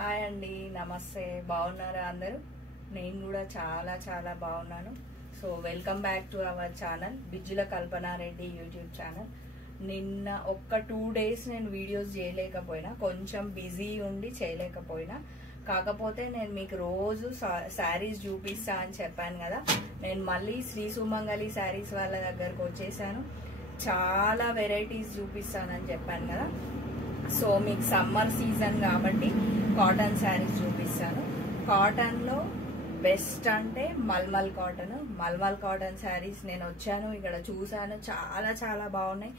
Hi అండి, నమస్తే. బాగున్నారా అందరూ? నేను కూడా చాలా చాలా బాగున్నాను. So welcome back to our channel బిజ్జుల Kalpana Reddy YouTube channel. నిన్న ఒక్క 2 days నేను వీడియోస్ చేయలేకపోయినా, కొంచెం బిజీ ఉండి చేయలేకపోయినా. కాకపోతే నేను మీకు రోజు శారీస్ చూపిస్తా అని చెప్పాను కదా. నేను మళ్ళీ శ్రీ సుమంగళి శారీస్ వాళ్ళ దగ్గరకు వచ్చేసాను. చాలా వెరైటీస్ చూపిస్తానని చెప్పాను కదా. సో మీకు సమ్మర్ సీజన్ కాబట్టి కాటన్ శారీస్ చూపిస్తాను. కాటన్లో బెస్ట్ అంటే మల్మల్ కాటన్. మల్మల్ కాటన్ శారీస్ నేను వచ్చాను, ఇక్కడ చూసాను, చాలా చాలా బాగున్నాయి,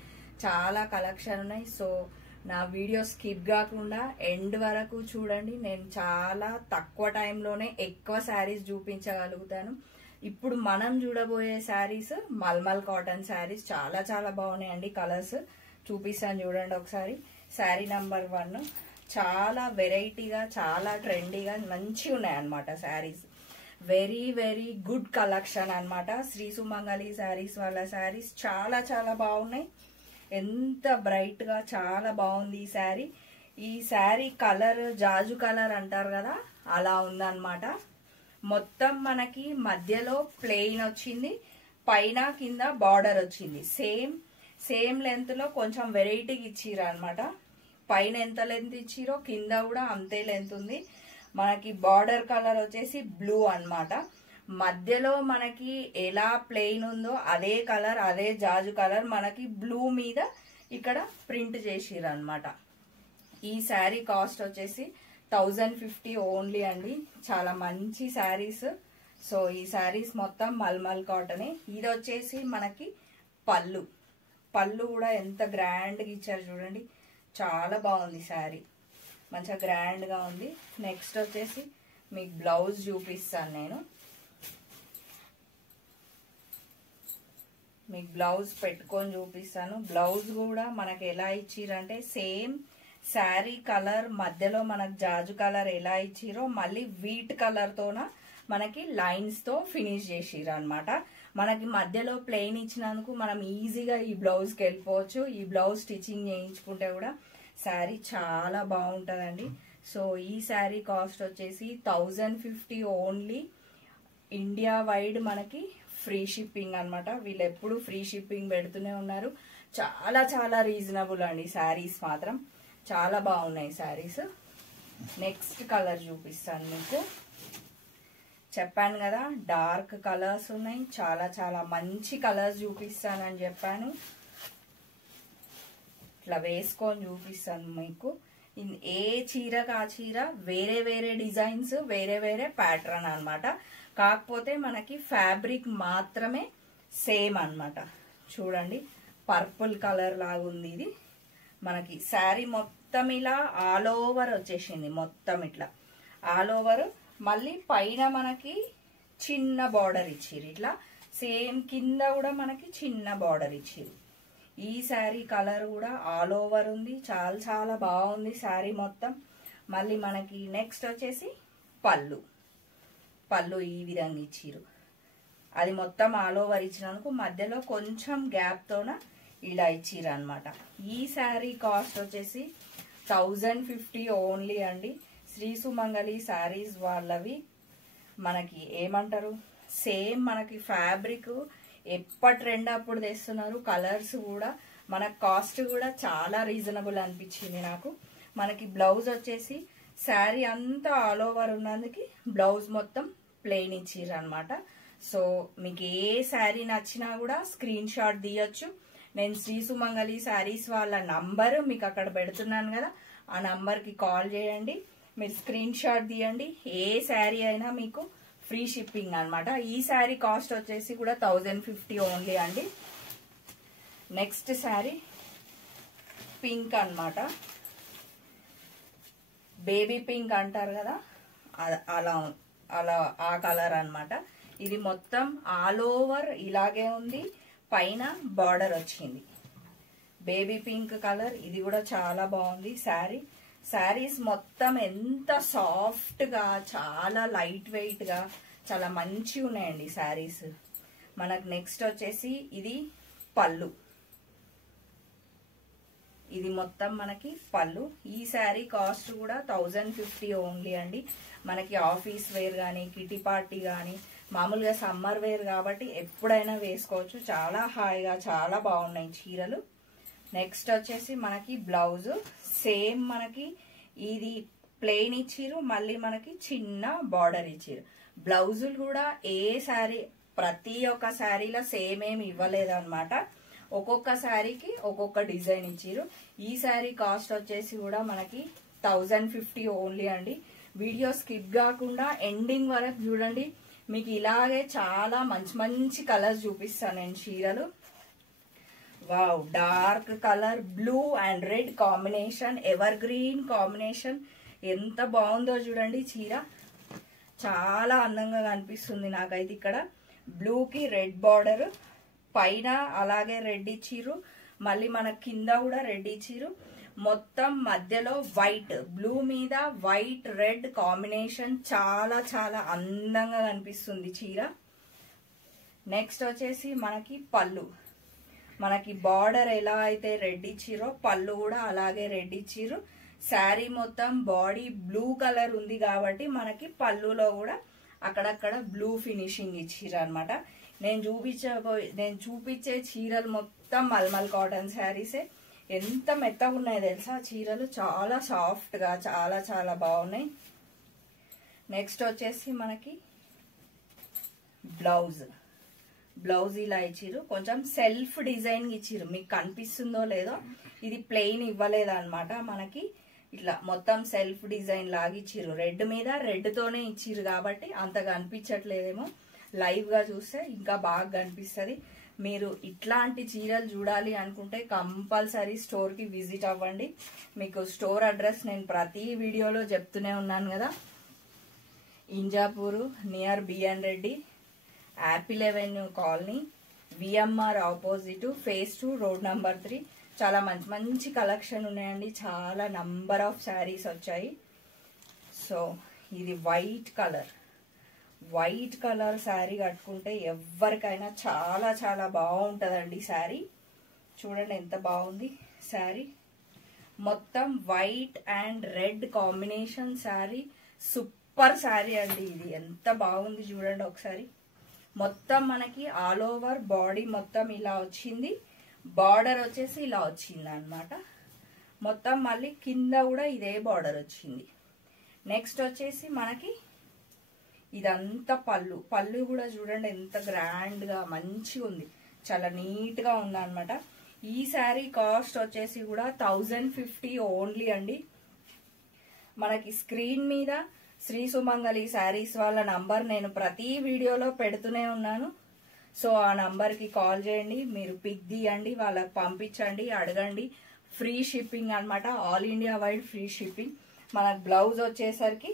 చాలా కలెక్షన్ ఉన్నాయి. సో నా వీడియో స్కిప్ కాకుండా ఎండ్ వరకు చూడండి. నేను చాలా తక్కువ టైంలోనే ఎక్కువ శారీస్ చూపించగలుగుతాను. ఇప్పుడు మనం చూడబోయే శారీస్ మల్మల్ కాటన్ శారీస్ చాలా చాలా బాగున్నాయండి. కలర్స్ చూపిస్తాను చూడండి ఒకసారి. శారీ నంబర్ 1 చాలా వెరైటీగా, చాలా ట్రెండీగా మంచిగా ఉన్నాయన్నమాట saris. Very very good collection అన్నమాట. శ్రీ సుమంగళి శారీస్ వాళ్ళ శారీస్ చాలా చాలా బాగున్నాయి. ఎంత బ్రైట్ గా చాలా బాగుంది ఈ శారీ. ఈ శారీ కలర్ జాజు కలర్ అంటారు కదా, అలా ఉందన్నమాట. మొత్తం మనకి మధ్యలో ప్లెయిన్ వచ్చింది, పైన కింద బార్డర్ వచ్చింది. సేమ్ లెంత్ లో కొంచెం వెరైటీగా ఇచ్చిర్రు అనమాట. పైన ఎంత లెంత్ ఇచ్చిరో కింద కూడా అంతే లెంత్ ఉంది. మనకి బార్డర్ కలర్ వచ్చేసి బ్లూ అన్నమాట. మధ్యలో మనకి ఎలా ప్లెయిన్ ఉందో అదే కలర్, అదే జాజు కలర్ మనకి బ్లూ మీద ఇక్కడ ప్రింట్ చేసిర్రు అనమాట. ఈ శారీ కాస్ట్ వచ్చేసి 1050 ఓన్లీ అండి. చాలా మంచి శారీస్. సో ఈ శారీస్ మొత్తం మల్మల్ కాటనే. ఇది వచ్చేసి మనకి పళ్ళు కూడా ఎంత గ్రాండ్గా ఇచ్చారు చూడండి, చాలా బాగుంది శారీ, మంచిగా గ్రాండ్గా ఉంది. నెక్స్ట్ వచ్చేసి మీకు బ్లౌజ్ చూపిస్తాను నేను. మీకు బ్లౌజ్ పెట్టుకొని చూపిస్తాను. బ్లౌజ్ కూడా మనకి ఎలా ఇచ్చిరంటే సేమ్ శారీ కలర్ మధ్యలో మనకు జాజు కలర్ ఎలా ఇచ్చిరో మళ్ళీ వీట్ కలర్ తోన మనకి లైన్స్ తో ఫినిష్ చేసిర్రు అనమాట. మనకి మధ్యలో ప్లెయిన్ ఇచ్చినందుకు మనం ఈజీగా ఈ బ్లౌజ్ కి వెళ్ళిపోవచ్చు. ఈ బ్లౌజ్ స్టిచ్చింగ్ చేయించుకుంటే కూడా శారీ చాలా బాగుంటుందండి. సో ఈ శారీ కాస్ట్ వచ్చేసి 1050 ఓన్లీ. ఇండియా వైడ్ మనకి ఫ్రీ షిప్పింగ్ అనమాట. వీళ్ళు ఎప్పుడు ఫ్రీ షిప్పింగ్ పెడుతూనే ఉన్నారు. చాలా చాలా రీజనబుల్ అండి. శారీస్ మాత్రం చాలా బాగున్నాయి శారీస్. నెక్స్ట్ కలర్ చూపిస్తాను మీకు. చెప్పాను కదా డార్క్ కలర్స్ ఉన్నాయి, చాలా చాలా మంచి కలర్స్ చూపిస్తానని చెప్పాను. ఇట్లా వేసుకొని చూపిస్తాను మీకు. ఏ చీరకు ఆ చీర వేరే వేరే డిజైన్స్, వేరే వేరే ప్యాటర్న్ అనమాట. కాకపోతే మనకి ఫ్యాబ్రిక్ మాత్రమే సేమ్ అన్నమాట. చూడండి పర్పుల్ కలర్ లాగా ఉంది ఇది. మనకి శారీ మొత్తం ఇలా ఆల్ ఓవర్ వచ్చేసింది, మొత్తం ఇట్లా ఆల్ ఓవర్. మళ్ళీ పైన మనకి చిన్న బార్డర్ ఇచ్చిర్రు, ఇట్లా సేమ్ కింద కూడా మనకి చిన్న బార్డర్ ఇచ్చిర్రు. ఈ శారీ కలర్ కూడా ఆల్ ఓవర్ ఉంది, చాలా చాలా బాగుంది శారీ మొత్తం. మళ్ళీ మనకి నెక్స్ట్ వచ్చేసి పళ్ళు ఈ విధంగా ఇచ్చిర్రు. అది మొత్తం ఆల్ ఓవర్ ఇచ్చినందుకు మధ్యలో కొంచెం గ్యాప్ తోన ఇలా ఇచ్చిర్రు అనమాట. ఈ శారీ కాస్ట్ వచ్చేసి 1050 ఓన్లీ అండి. శ్రీ సుమంగళి శారీస్ వాళ్ళవి మనకి ఏమంటారు, సేమ్ మనకి ఫ్యాబ్రిక్ ఎప్పటి ట్రెండ్ అప్పుడు తెస్తున్నారు. కలర్స్ కూడా మనకు కాస్ట్ కూడా చాలా రీజనబుల్ అనిపించింది నాకు. మనకి బ్లౌజ్ వచ్చేసి శారీ అంతా ఆల్ ఓవర్ ఉన్నందుకు బ్లౌజ్ మొత్తం ప్లెయిన్ ఇచ్చిర్రు అనమాట. సో మీకు ఏ శారీ నచ్చినా కూడా స్క్రీన్ షాట్ తీయొచ్చు. నేను శ్రీ సుమంగళి శారీస్ వాళ్ళ నంబర్ మీకు అక్కడ పెడుతున్నాను కదా, ఆ నంబర్కి కాల్ చేయండి. మీరు స్క్రీన్ షాట్ తీయండి. ఏ శారీ అయినా మీకు ఫ్రీ షిప్పింగ్ అనమాట. ఈ శారీ కాస్ట్ వచ్చేసి కూడా 1050 ఓన్లీ అండి. నెక్స్ట్ శారీ పింక్ అనమాట. బేబీ పింక్ అంటారు కదా, అలా అలా ఆ కలర్ అనమాట. ఇది మొత్తం ఆల్ ఓవర్ ఇలాగే ఉంది, పైన బార్డర్ వచ్చింది. బేబీ పింక్ కలర్, ఇది కూడా చాలా బాగుంది శారీస్ మొత్తం ఎంత సాఫ్ట్ గా, చాలా లైట్ వెయిట్ గా, చాలా మంచిగా ఉన్నాయండి శారీస్. మనకు నెక్స్ట్ వచ్చేసి ఇది పళ్ళు. ఇది మొత్తం మనకి పళ్ళు. ఈ శారీ కాస్ట్ కూడా 1050 ఓన్లీ అండి. మనకి ఆఫీస్ వేర్ కానీ కిటీ పార్టీ కానీ మామూలుగా సమ్మర్ వేర్ కాబట్టి ఎప్పుడైనా వేసుకోవచ్చు. చాలా హాయిగా చాలా బాగున్నాయి చీరలు. నెక్స్ట్ వచ్చేసి మనకి బ్లౌజ్ సేమ్ మనకి ఇది ప్లెయిన్ ఇచ్చిరు, మళ్ళీ మనకి చిన్న బార్డర్ ఇచ్చిరు. బ్లౌజులు కూడా ఏ శారీ ప్రతి ఒక్క శారీలో సేమ్ ఏమి ఇవ్వలేదు అనమాట. ఒక్కొక్క శారీకి ఒక్కొక్క డిజైన్ ఇచ్చిరు. ఈ శారీ కాస్ట్ వచ్చేసి కూడా మనకి 1050 ఓన్లీ అండి. వీడియో స్కిప్ కాకుండా ఎండింగ్ వరకు చూడండి. మీకు ఇలాగే చాలా మంచి మంచి కలర్స్ చూపిస్తాను నేను చీరలు. Wow, dark colour blue and red combination, ever green combination. ఎంత బాగుందో చూడండి చీర. చాలా అందంగా కనిపిస్తుంది నాకైతే. ఇక్కడ బ్లూకి రెడ్ బార్డర్, పైన అలాగే రెడ్ ఇచ్చిరు, మళ్ళీ మన కింద కూడా రెడ్ ఇచ్చిరు. మొత్తం మధ్యలో వైట్, బ్లూ మీద వైట్ రెడ్ కాంబినేషన్. చాలా చాలా అందంగా కనిపిస్తుంది చీర. నెక్స్ట్ వచ్చేసి మనకి పళ్ళు. మనకి బార్డర్ ఎలా అయితే రెడ్ ఇచ్చిరో పళ్ళు కూడా అలాగే రెడ్ ఇచ్చిరు. శారీ మొత్తం బాడీ బ్లూ కలర్ ఉంది కాబట్టి మనకి పళ్ళులో కూడా అక్కడక్కడ బ్లూ ఫినిషింగ్ ఇచ్చిరు అనమాట. నేను చూపించే చీరలు మొత్తం మల్మల్ కాటన్ శారీసే. ఎంత మెత్తగా ఉన్నాయి తెలుసా చీరలు, చాలా సాఫ్ట్ గా చాలా చాలా బాగున్నాయి. నెక్స్ట్ వచ్చేసి మనకి బ్లౌజ్ ఇలా ఇచ్చిరు, కొంచెం సెల్ఫ్ డిజైన్ ఇచ్చిరు. మీకు కనిపిస్తుందో లేదో, ఇది ప్లెయిన్ ఇవ్వలేదు అనమాట. మనకి ఇట్లా మొత్తం సెల్ఫ్ డిజైన్ లాగా ఇచ్చిరు. రెడ్ మీద రెడ్ తోనే ఇచ్చిరు కాబట్టి అంత కనిపించట్లేదేమో. లైవ్ గా చూస్తే ఇంకా బాగా కనిపిస్తుంది. మీరు ఇట్లాంటి చీరలు చూడాలి అనుకుంటే కంపల్సరీ స్టోర్ కి విజిట్ అవ్వండి. మీకు స్టోర్ అడ్రస్ నేను ప్రతి వీడియోలో చెప్తూనే ఉన్నాను కదా. Injapur near BN Reddy, Apple Avenue colony, VMR opposite, phase 2, road number 3. చాలా మంచి మంచి కలెక్షన్ ఉన్నాయండి. చాలా నంబర్ ఆఫ్ శారీస్ వచ్చాయి. సో ఇది వైట్ కలర్ శారీ కట్టుకుంటే ఎవరికైనా చాలా చాలా బాగుంటుందండి శారీ. చూడండి ఎంత బాగుంది శారీ. మొత్తం white and red combination sari. Super sari అండి ఇది. ఎంత బాగుంది చూడండి ఒకసారి. మొత్తం మనకి ఆల్ ఓవర్ బాడీ మొత్తం ఇలా వచ్చింది. బార్డర్ వచ్చేసి ఇలా వచ్చింది అనమాట. మొత్తం మళ్ళీ కింద కూడా ఇదే బార్డర్ వచ్చింది. నెక్స్ట్ వచ్చేసి మనకి ఇదంతా పళ్ళు కూడా చూడండి ఎంత గ్రాండ్ గా మంచిగా ఉంది. చాలా నీట్ గా ఉంది అనమాట. ఈ శారీ కాస్ట్ వచ్చేసి కూడా 1050 ఓన్లీ అండి. మనకి స్క్రీన్ మీద శ్రీ సుమంగళి శారీస్ వాళ్ళ నంబర్ నేను ప్రతి వీడియోలో పెడుతూనే ఉన్నాను. సో ఆ నంబర్ కి కాల్ చేయండి, మీరు పిక్ తీయండి, వాళ్ళకి పంపించండి, అడగండి. ఫ్రీ షిప్పింగ్ అనమాట, all India wide free shipping. మనకు బ్లౌజ్ వచ్చేసరికి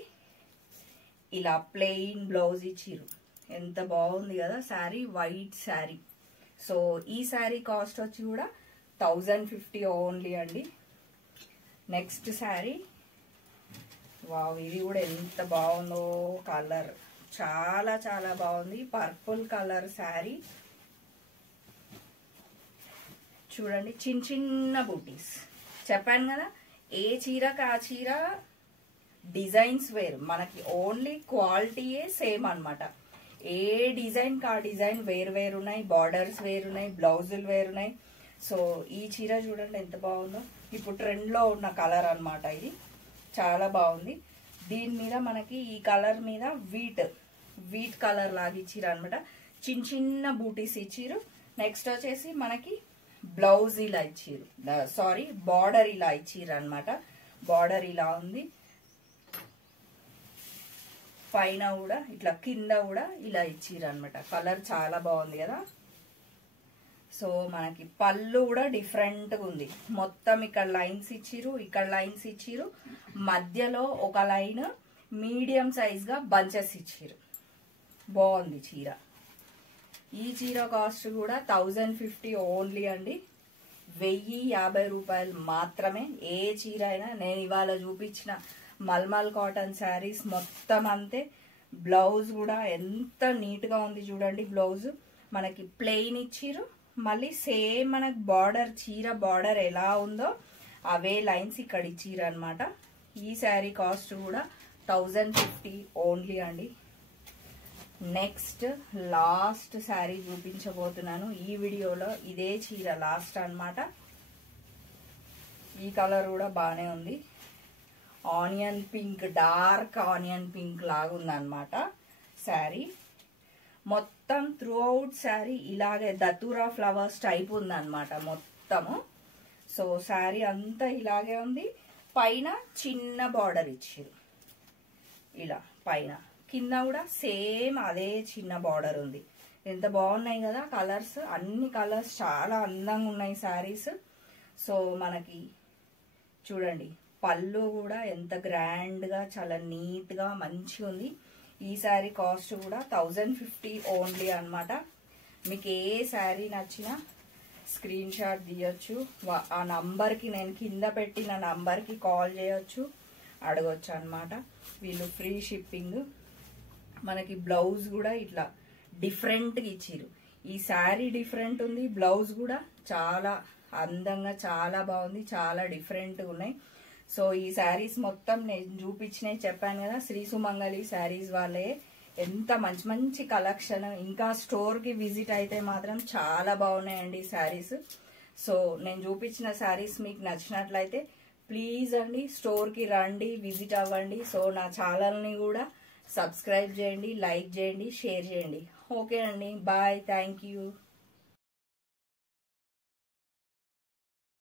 ఇలా ప్లెయిన్ బ్లౌజ్ ఇచ్చిరు. ఎంత బాగుంది కదా శారీ, వైట్ శారీ. సో ఈ శారీ కాస్ట్ వచ్చి కూడా 1050 ఓన్లీ అండి. నెక్స్ట్ శారీ, వావ్, ఇది కూడా ఎంత బాగుందో కలర్, చాలా చాలా బాగుంది. పర్పుల్ కలర్ శారీ చూడండి. చిన్న చిన్న బూటీస్. చెప్పాను కదా, ఏ చీరకు ఆ చీర డిజైన్స్ వేరు, మనకి ఓన్లీ క్వాలిటీయే సేమ్ అనమాట. ఏ డిజైన్ కా డిజైన్ వేరు వేరు ఉన్నాయి, బార్డర్స్ వేరున్నాయి, బ్లౌజులు వేరున్నాయి. సో ఈ చీర చూడండి ఎంత బాగుందో. ఇప్పుడు ట్రెండ్ లో ఉన్న కలర్ అనమాట ఇది. చాలా బాగుంది. దీని మీద మనకి ఈ కలర్ మీద వీట్ కలర్ లాగా ఇచ్చిరు అనమాట. చిన్న చిన్న బూటీస్ ఇచ్చిరు. నెక్స్ట్ వచ్చేసి మనకి బ్లౌజ్ ఇలా ఇచ్చిరు, సారీ బార్డర్ ఇలా ఇచ్చిరు అనమాట. బార్డర్ ఇలా ఉంది, పైన కూడా ఇట్లా కింద కూడా ఇలా ఇచ్చిరు అనమాట. కలర్ చాలా బాగుంది కదా. సో మనకి పళ్ళు కూడా డిఫరెంట్ గా ఉంది. మొత్తం ఇక్కడ లైన్స్ ఇచ్చిరు, ఇక్కడ లైన్స్ ఇచ్చిరు, మధ్యలో ఒక లైన్ మీడియం సైజ్ గా బంచెస్ ఇచ్చిరు. బాగుంది చీర. ఈ చీర కాస్ట్ కూడా 1050 ఓన్లీ అండి. 1050 రూపాయలు మాత్రమే. ఏ చీర అయినా నేను ఇవాళ చూపించిన మల్మల్ కాటన్ శారీస్ మొత్తం అంతే. బ్లౌజ్ కూడా ఎంత నీట్ గా ఉంది చూడండి. బ్లౌజ్ మనకి ప్లెయిన్ ఇచ్చిరు, మళ్ళీ సేమ్ మనకి బార్డర్, చీర బార్డర్ ఎలా ఉందో అవే లైన్స్ ఇక్కడ ఇచ్చిర్రు అనమాట. ఈ శారీ కాస్ట్ కూడా 1050 ఓన్లీ అండి. నెక్స్ట్ లాస్ట్ శారీ చూపించబోతున్నాను ఈ వీడియోలో. ఇదే చీర లాస్ట్ అన్నమాట. ఈ కలర్ కూడా బాగానే ఉంది. Onion pink, dark onion pink లాగా ఉందన్నమాట శారీ. మొత్తం త్రూ అవుట్ శారీ ఇలాగే దత్తూరా ఫ్లవర్స్ టైప్ ఉందన్నమాట మొత్తము. సో శారీ అంతా ఇలాగే ఉంది. పైన చిన్న బార్డర్ ఇచ్చారు ఇలా పైన, కింద కూడా సేమ్ అదే చిన్న బార్డర్ ఉంది. ఎంత బాగున్నాయి కదా కలర్స్, అన్ని కలర్స్ చాలా అందంగా ఉన్నాయి శారీస్. సో మనకి చూడండి పళ్ళు కూడా ఎంత గ్రాండ్గా చాలా నీట్గా మంచిగా ఉంది. ఈ శారీ కాస్ట్ కూడా 1050 ఓన్లీ అనమాట. మీకు ఏ శారీ నచ్చినా స్క్రీన్ షాట్ తీయొచ్చు. ఆ నంబర్కి, నేను కింద పెట్టిన నంబర్కి కాల్ చేయొచ్చు, అడగొచ్చు అనమాట. వీళ్ళు ఫ్రీ షిప్పింగ్. మనకి బ్లౌజ్ కూడా ఇట్లా డిఫరెంట్గా ఇచ్చిర్రు. ఈ శారీ డిఫరెంట్ ఉంది, బ్లౌజ్ కూడా చాలా అందంగా చాలా బాగుంది, చాలా డిఫరెంట్గా ఉన్నాయి. సో ఈ శారీస్ మొత్తం నేను చూపించినవి చెప్పాను కదా, శ్రీ సుమంగళి శారీస్ వాళ్ళే. ఎంత మంచి మంచి కలెక్షన్. ఇంకా స్టోర్కి విజిట్ అయితే మాత్రం చాలా బాగున్నాయండి శారీస్. సో నేను చూపించిన శారీస్ మీకు నచ్చినట్లయితే ప్లీజ్ అండి స్టోర్కి రండి, విజిట్ అవ్వండి. సో నా ఛానల్ని కూడా సబ్స్క్రైబ్ చేయండి, లైక్ చేయండి, షేర్ చేయండి. ఓకే అండి, బాయ్, థ్యాంక్ యూ.